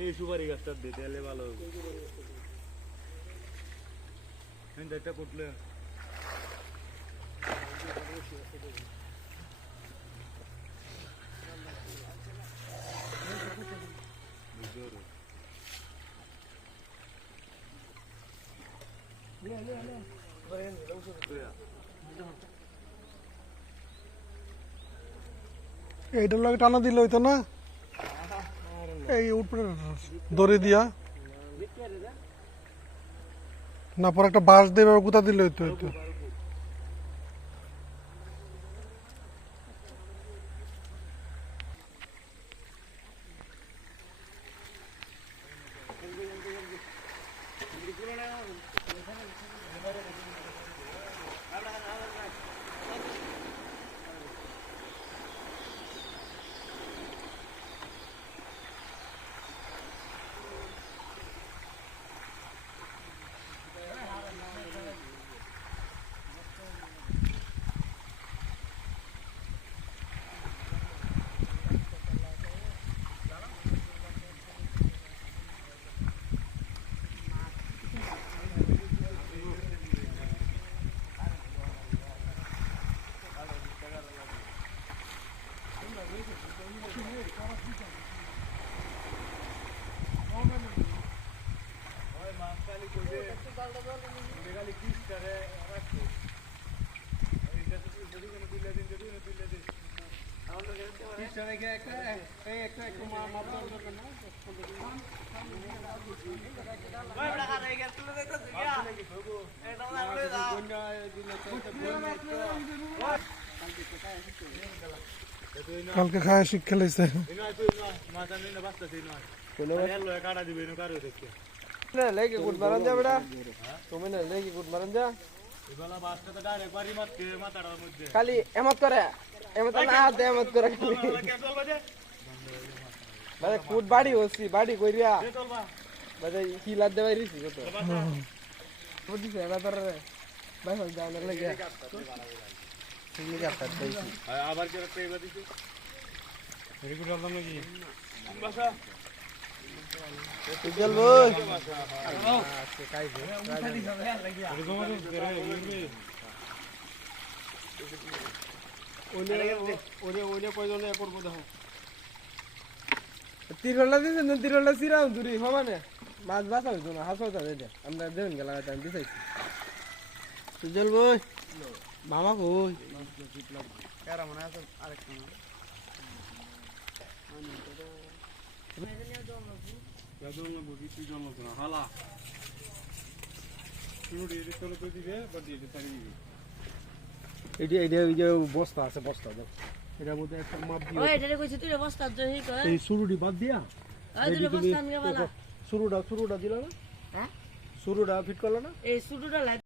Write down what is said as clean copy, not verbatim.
এই সুপারি গাছটা দিতে এলে ভালো হবে এটা কুটলে এইটার লাগে টানা দিলে হইতো না এই উপরে দড়ি দিয়া না পর একটা বাঁশ দেবে গুতা দিলে হইতো হইতো কালকে খায় শিক্ষা লাইছে लेके गुड मारन जा बेटा তুমি না लेके गुड मारन जा এবেলা বাসটা তো ডাইরেক্ট বাড়ি মারতে মাথাটার মধ্যে খালি এমত করে এমত না হাত দে এমত করে মানে কুট বাড়ি হচ্ছি বাড়ি কইরা মানে কি লাদ দে বাইরিছি কত বুঝি সেটা তোর ভাই হল যাও না লাগে তুমি কি আপনি কইছি আবার কি একটা এবার দিছি ভেরি গুড আল্লাহ নাকি বাসা চল বল আজকে কাইছে ওলে কয়জনে করব দেখো 3 ঘন্টা দিছেন 3 ঘন্টা সিরাও দূরি সমানে মাছ বাসা হইতো না হাসা হইতো এটা আমরা দেন গেলা টাইম দিছাইছি সুজল বই মামা কই কারা মনে আছে আরেকটা না বুঝি তুই জন্য না হালা শুরু দিয়ে চলে কই দিবে বাট দিয়ে তারি দিবে এই যে বস্তা আছে বস্তা দাও এটার মধ্যে একটা মাপ দিয়ে ওই এটারে কইছি তুই বস্তা জহি কই এই শুরুটি বাদ দিয়া ওই তুই বস্তা নিয়ে বালা শুরুটা দিলা না হ্যাঁ শুরুটা ফিট করলা না এই সুটুটা লাই